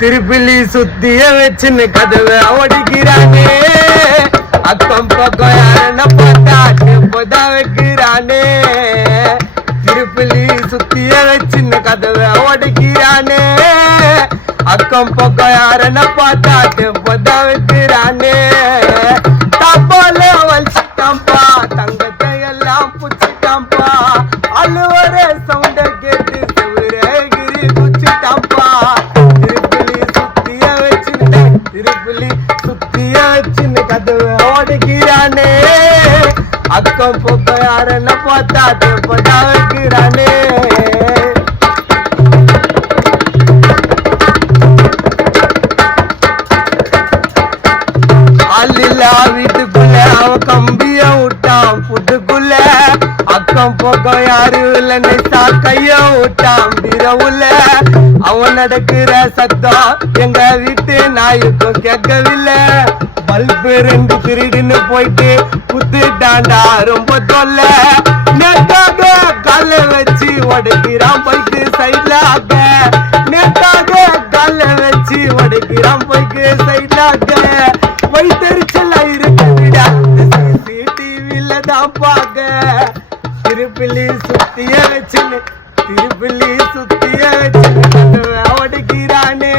திருப்பிலி சுத்திய வச்சுன்னு கதவை ஓடிக்கிறானே. அக்கம் பக்கம் யாருன்னு பார்த்தா எப்போதா வைக்கிறானே. திருப்பிலி சுத்திய வச்சுன்னு கதவை ஓடிக்கிறானே. அக்கம் பக்கம் யாருன்னு பார்த்தா எப்போதா வைக்கிறானே. தப்பால வலிச்சிட்டாம்பா, தங்கத்தை எல்லாம் புச்சிட்டாம்பா. அழுவர சவுண்ட கேட்டு செவிரகிரி குச்சிட்டாம்பா. திருப்பிலி சுத்திய வச்சுன்னு கதவை ஓடுகிறானே. அக்கம் பக்கம் யாருன்னு பார்த்தா எப்போதா வைக்கிறானே. ஆளில்லா வீட்டுக்குள்ள அவன் கம்பிய விட்டான் புட்டுக்குள்ள. அக்கம் பக்கம் யாரு இல்லைன்னு கைய விட்டான் பிறவுல. அவன் நடக்கிற சத்தம் எங்க வீட்டு நாய்க்கும் கேட்கவில்லை. பல்பு 2 திருடின்னு போயிட்டு குத்துட்டாண்டா ரொம்ப தொல்ல. நேக்காக கால வச்சு உடைக்கிறான் போயிட்டு சைட்ல ஆக. நேக்காக கால வச்சு உடைக்கிறான் போயிட்டு சைட்ல ஆக. வைத்தறிச்சல் இருக்குடா சிசிடிவில தான் பாக்க. திருப்பிலி சுத்திய வச்சுன்னு திருப்பிலி சுத்திய வச்சுன்னு ஓடுகிறானே.